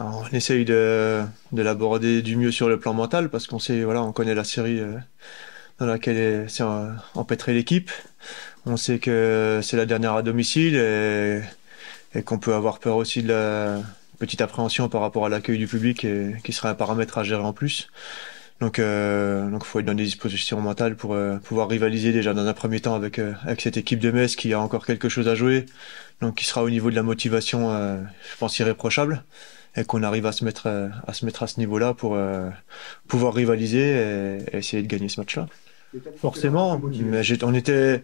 Alors, on essaye de l'aborder du mieux sur le plan mental parce qu'on sait, voilà, on connaît la série dans laquelle s'est empêtrée l'équipe. On sait que c'est la dernière à domicile et qu'on peut avoir peur aussi de la petite appréhension par rapport à l'accueil du public et qui serait un paramètre à gérer en plus. Donc faut être dans des dispositions mentales pour pouvoir rivaliser déjà dans un premier temps avec cette équipe de Metz qui a encore quelque chose à jouer, donc qui sera au niveau de la motivation, je pense irréprochable, et qu'on arrive à se mettre à ce niveau-là pour pouvoir rivaliser et essayer de gagner ce match-là. Forcément, mais on était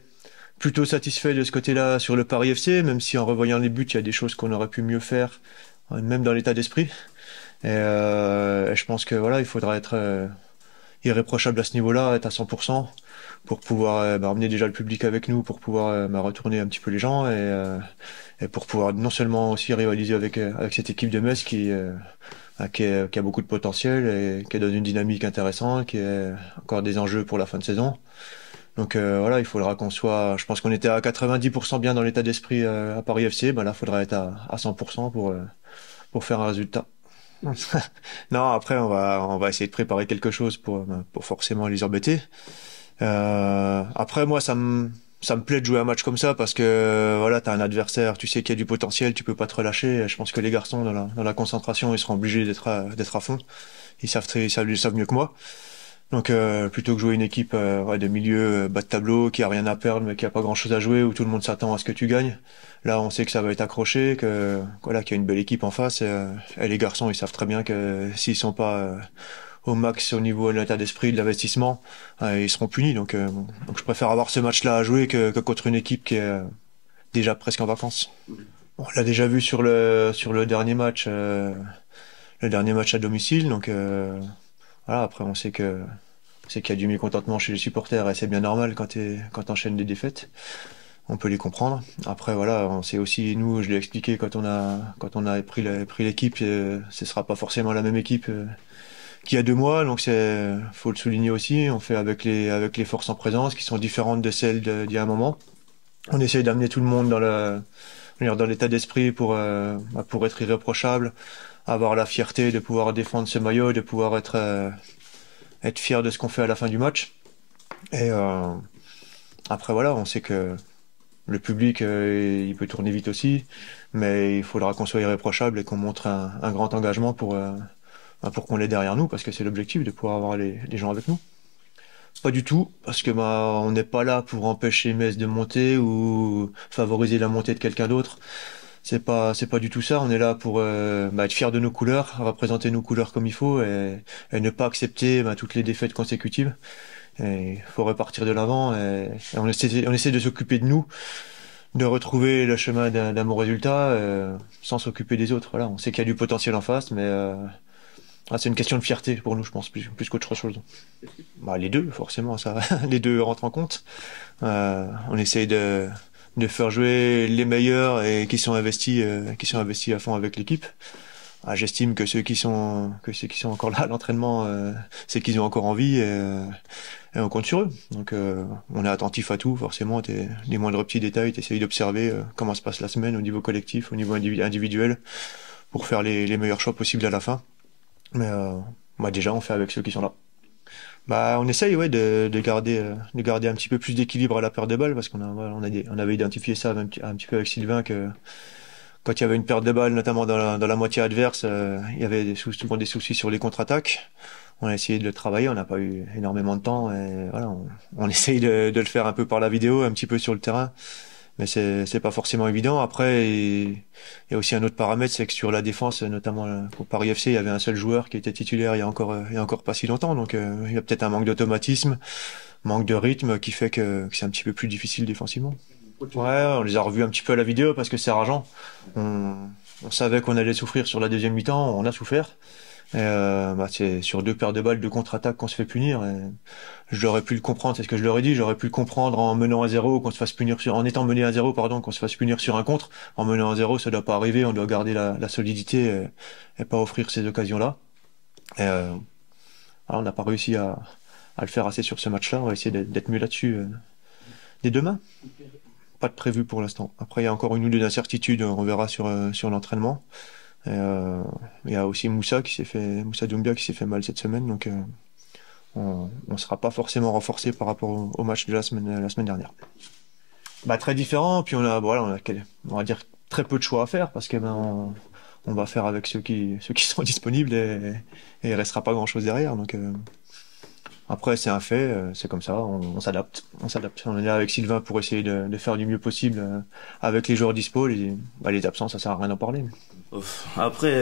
plutôt satisfait de ce côté-là sur le Paris FC, même si en revoyant les buts, il y a des choses qu'on aurait pu mieux faire, même dans l'état d'esprit. Et je pense que voilà, il faudra être irréprochable à ce niveau-là, être à 100% pour pouvoir emmener déjà le public avec nous, pour pouvoir retourner un petit peu les gens et pour pouvoir non seulement aussi rivaliser avec cette équipe de Metz qui a beaucoup de potentiel et qui est dans une dynamique intéressante, qui a encore des enjeux pour la fin de saison. Donc voilà, il faudra qu'on soit, je pense qu'on était à 90% bien dans l'état d'esprit à Paris FC, ben là il faudra être à 100% pour faire un résultat. Non, après on va essayer de préparer quelque chose pour forcément les embêter. Après moi ça me plaît de jouer un match comme ça parce que voilà, t'as un adversaire, tu sais qu'il y a du potentiel, tu peux pas te relâcher. Je pense que les garçons dans la concentration, ils seront obligés d'être à fond. Ils savent mieux que moi. Donc plutôt que jouer une équipe ouais, de milieu bas de tableau qui a rien à perdre mais qui a pas grand chose à jouer où tout le monde s'attend à ce que tu gagnes. Là on sait que ça va être accroché, que voilà qu'il y a une belle équipe en face et les garçons ils savent très bien que s'ils sont pas au max au niveau de l'état d'esprit de l'investissement, ils seront punis. Donc je préfère avoir ce match-là à jouer que contre une équipe qui est déjà presque en vacances. On l'a déjà vu sur le dernier match à domicile. Donc voilà, après on sait qu'il y a du mécontentement chez les supporters et c'est bien normal quand t'enchaînes des défaites. On peut les comprendre. Après voilà, on sait aussi, nous, je l'ai expliqué quand on a pris l'équipe, ce sera pas forcément la même équipe qu'il y a 2 mois, donc faut le souligner aussi. On fait avec les forces en présence qui sont différentes de celles d'il y a un moment. On essaye d'amener tout le monde dans l'état d'esprit pour être irréprochable, avoir la fierté de pouvoir défendre ce maillot, de pouvoir être fier de ce qu'on fait à la fin du match. Et après voilà, on sait que le public il peut tourner vite aussi, mais il faudra qu'on soit irréprochable et qu'on montre un grand engagement pour qu'on l'ait derrière nous, parce que c'est l'objectif de pouvoir avoir les gens avec nous. Pas du tout, parce que on n'est pas là pour empêcher Metz de monter ou favoriser la montée de quelqu'un d'autre. C'est pas du tout ça. On est là pour être fier de nos couleurs, représenter nos couleurs comme il faut et ne pas accepter toutes les défaites consécutives. Il faut repartir de l'avant et on essaie de s'occuper de nous, de retrouver le chemin d'un bon résultat sans s'occuper des autres. Voilà, on sait qu'il y a du potentiel en face, mais c'est une question de fierté pour nous, je pense, plus qu'autre chose. Les deux, forcément, ça, les deux rentrent en compte. On essaye de faire jouer les meilleurs et qui sont investis à fond avec l'équipe. J'estime que ceux qui sont encore là à l'entraînement, c'est qu'ils ont encore envie et on compte sur eux. Donc on est attentif à tout, forcément, les moindres petits détails, t'essayes d'observer comment se passe la semaine au niveau collectif, au niveau individuel, pour faire les meilleurs choix possibles à la fin. Mais déjà, on fait avec ceux qui sont là. On essaye ouais, de garder un petit peu plus d'équilibre à la perte de balle parce on avait identifié ça un petit peu avec Sylvain que quand il y avait une perte de balle, notamment dans la moitié adverse, il y avait souvent des soucis sur les contre-attaques. On a essayé de le travailler, on n'a pas eu énormément de temps et voilà, on essaye de le faire un peu par la vidéo, un petit peu sur le terrain, mais c'est pas forcément évident. Après, il y a aussi un autre paramètre, c'est que sur la défense, notamment pour Paris FC, il y avait un seul joueur qui était titulaire il y a encore pas si longtemps, donc il y a peut-être un manque d'automatisme, manque de rythme qui fait que c'est un petit peu plus difficile défensivement. Ouais, on les a revus un petit peu à la vidéo parce que c'est rageant. On, on savait qu'on allait souffrir sur la deuxième mi-temps, on a souffert. Et c'est sur 2 paires de balles de contre-attaque qu'on se fait punir. Et j'aurais pu le comprendre, c'est ce que je leur ai dit, j'aurais pu le comprendre en menant à zéro, qu'on se fasse punir en étant mené à zéro, pardon, qu'on se fasse punir sur un contre. En menant à zéro, ça doit pas arriver, on doit garder la solidité et pas offrir ces occasions-là. Et on n'a pas réussi à le faire assez sur ce match-là, on va essayer d'être mieux là-dessus dès demain. Pas de prévu pour l'instant. Après, il y a encore une ou deux incertitudes, on verra sur l'entraînement. Et, il y a aussi Moussa Doumbia qui s'est fait mal cette semaine, donc on ne sera pas forcément renforcé par rapport au match de la semaine dernière. Bah, très différent, puis on va dire très peu de choix à faire parce que on va faire avec ceux qui sont disponibles et il restera pas grand chose derrière. Donc après c'est un fait, c'est comme ça, on s'adapte, on s'adapte. On est là avec Sylvain pour essayer de faire du mieux possible avec les joueurs dispo. Les absents, ça sert à rien d'en parler. Après,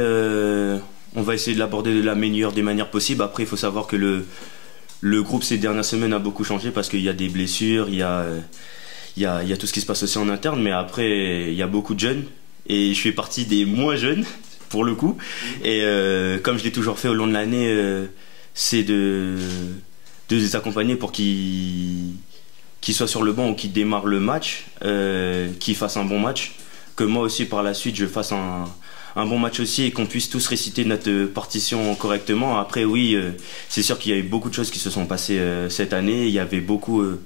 on va essayer de l'aborder de la meilleure des manières possibles. Après, il faut savoir que le groupe ces dernières semaines a beaucoup changé parce qu'il y a des blessures, il y a tout ce qui se passe aussi en interne, mais après, il y a beaucoup de jeunes et je fais partie des moins jeunes pour le coup. Et comme je l'ai toujours fait au long de l'année, c'est de les accompagner pour qu'ils soient sur le banc ou qu'ils démarrent le match, qu'ils fassent un bon match, que moi aussi par la suite je fasse un bon match aussi et qu'on puisse tous réciter notre partition correctement. Après oui, c'est sûr qu'il y a eu beaucoup de choses qui se sont passées cette année, il y avait beaucoup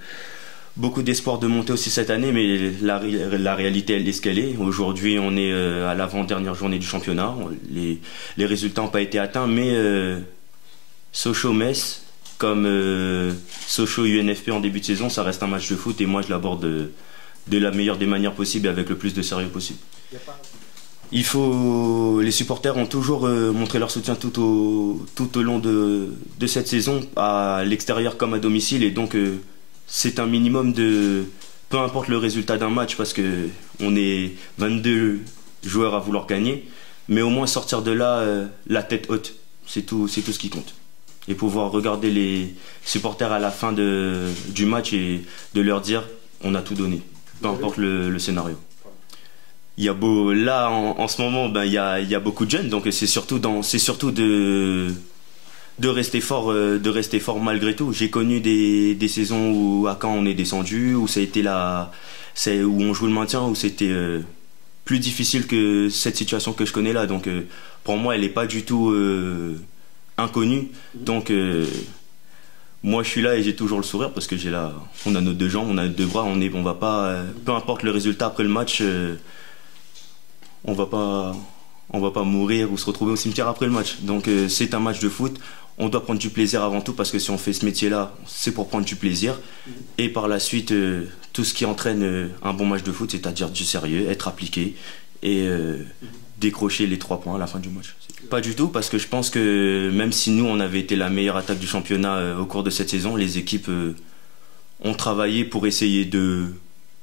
d'espoir de monter aussi cette année, mais la réalité elle est ce qu'elle est. Aujourd'hui on est à l'avant-dernière journée du championnat, les résultats n'ont pas été atteints, mais Sochaux-Metz comme Sochaux-UNFP en début de saison, ça reste un match de foot et moi je l'aborde de la meilleure des manières possibles et avec le plus de sérieux possible. Les supporters ont toujours montré leur soutien tout au long de cette saison, à l'extérieur comme à domicile, et donc c'est un minimum de, peu importe le résultat d'un match, parce que on est 22 joueurs à vouloir gagner, mais au moins sortir de là la tête haute, c'est tout ce qui compte. Et pouvoir regarder les supporters à la fin du match et de leur dire on a tout donné, peu importe le scénario. Il y a là en ce moment il y a beaucoup de jeunes, donc c'est surtout de rester fort malgré tout. J'ai connu des saisons où à Caen on est descendu, où ça a été où on joue le maintien, où c'était plus difficile que cette situation que je connais là. Donc pour moi elle n'est pas du tout inconnue. Donc moi je suis là et j'ai toujours le sourire parce que on a nos deux jambes, on a nos deux bras, on va pas, peu importe le résultat après le match, on va pas mourir ou se retrouver au cimetière après le match. Donc c'est un match de foot, on doit prendre du plaisir avant tout parce que si on fait ce métier-là, c'est pour prendre du plaisir. Et par la suite, tout ce qui entraîne un bon match de foot, c'est-à-dire du sérieux, être appliqué et décrocher les 3 points à la fin du match. Pas du tout, parce que je pense que même si nous, on avait été la meilleure attaque du championnat au cours de cette saison, les équipes ont travaillé pour essayer de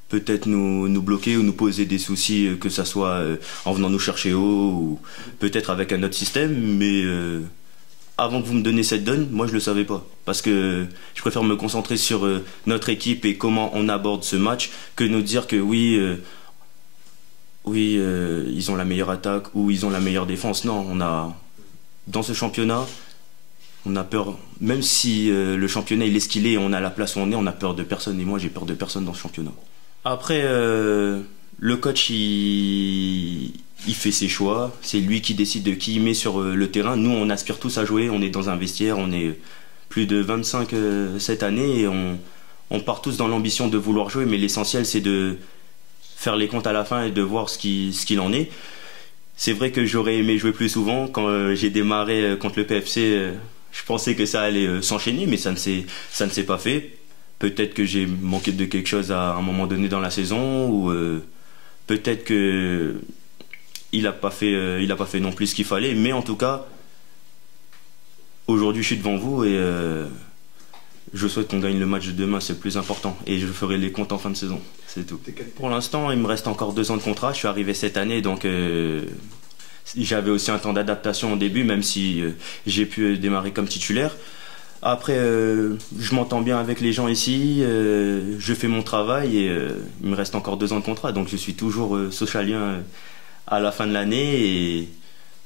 peut-être nous bloquer ou nous poser des soucis, que ça soit en venant nous chercher haut ou peut-être avec un autre système, mais avant que vous me donniez cette donne, moi je le savais pas, parce que je préfère me concentrer sur notre équipe et comment on aborde ce match que nous dire que oui, ils ont la meilleure attaque ou ils ont la meilleure défense. Non, dans ce championnat, on a peur, même si le championnat il est ce qu'il est et on a la place où on est, on a peur de personne, et moi j'ai peur de personne dans ce championnat. Après, le coach il fait ses choix, c'est lui qui décide de qui il met sur le terrain. Nous on aspire tous à jouer, on est dans un vestiaire, on est plus de 25 cette année et on part tous dans l'ambition de vouloir jouer, mais l'essentiel c'est de faire les comptes à la fin et de voir ce qu'il en est. C'est vrai que j'aurais aimé jouer plus souvent. Quand j'ai démarré contre le PFC, je pensais que ça allait s'enchaîner, mais ça ne s'est pas fait. Peut-être que j'ai manqué de quelque chose à un moment donné dans la saison, ou peut-être que il a pas fait non plus ce qu'il fallait. Mais en tout cas, aujourd'hui je suis devant vous et je souhaite qu'on gagne le match de demain, c'est le plus important. Et je ferai les comptes en fin de saison, c'est tout. Pour l'instant, il me reste encore 2 ans de contrat. Je suis arrivé cette année, donc j'avais aussi un temps d'adaptation au début, même si j'ai pu démarrer comme titulaire. Après, je m'entends bien avec les gens ici, je fais mon travail et il me reste encore 2 ans de contrat. Donc je suis toujours socialien à la fin de l'année et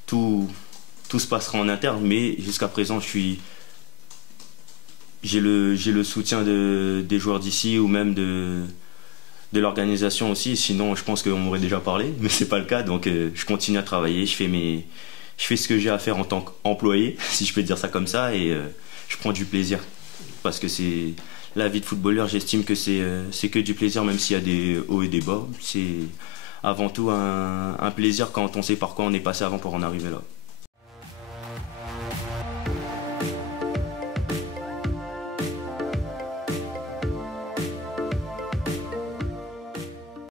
tout se passera en interne. Mais jusqu'à présent, j'ai le soutien des joueurs d'ici ou même de l'organisation aussi. Sinon, je pense qu'on m'aurait déjà parlé, mais c'est pas le cas. Donc je continue à travailler, je fais ce que j'ai à faire en tant qu'employé, si je peux dire ça comme ça, et je prends du plaisir parce que c'est la vie de footballeur. J'estime que c'est que du plaisir, même s'il y a des hauts et des bas. C'est avant tout un plaisir quand on sait par quoi on est passé avant pour en arriver là.